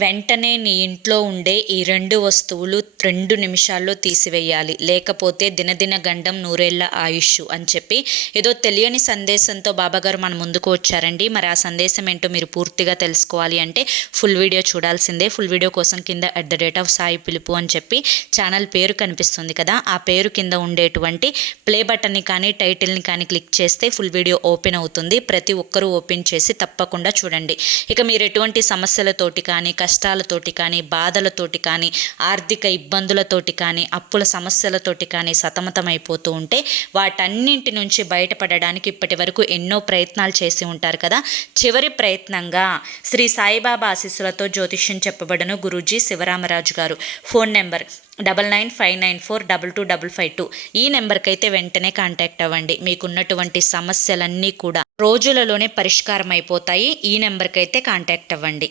వెంటనే నీ ఇంట్లో ఉండే ఈ 2 వస్తువులు 2 నిమిషాల్లో తీసివేయాలి. లేకపోతే దినదిన గండం నూరేళ్ల ఆయుష్షు అని చెప్పి ఏదో తెలియని సందేశంతో బాబాగారు మన ముందుకు వచ్చారండి. మరి ఆ సందేశం ఏంటో మీరు పూర్తిగా తెలుసుకోవాలి అంటే ఫుల్ వీడియో చూడాల్సిందే. ఫుల్ వీడియో కోసం కింద @సాయి పిలుపు అని చెప్పి ఛానల్ పేరు కనిపిస్తుంది కదా, ఆ పేరు కింద ఉండేటువంటి ప్లే బటన్ని కానీ టైటిల్ని కానీ క్లిక్ చేస్తే ఫుల్ వీడియో ఓపెన్ అవుతుంది. ప్రతి ఒక్కరూ ఓపెన్ చేసి తప్పకుండా చూడండి. ఇక మీరు ఎటువంటి సమస్యలతోటి కానీ, కష్టాలతోటి కానీ, బాధలతోటి కానీ, ఆర్థిక ఇబ్బందులతోటి కానీ, అప్పుల సమస్యలతోటి కానీ సతమతమైపోతూ ఉంటే వాటన్నింటి నుంచి బయటపడడానికి ఇప్పటి వరకు ఎన్నో ప్రయత్నాలు చేసి ఉంటారు కదా. చివరి ప్రయత్నంగా శ్రీ సాయిబాబా ఆశీస్సులతో జ్యోతిష్యం చెప్పబడను గురూజీ శివరామరాజు గారు. Phone number 9959422552. ఈ నెంబర్కి అయితే వెంటనే కాంటాక్ట్ అవ్వండి. మీకున్నటువంటి సమస్యలన్నీ కూడా రోజులలోనే పరిష్కారం అయిపోతాయి. ఈ నెంబర్కి అయితే కాంటాక్ట్ అవ్వండి.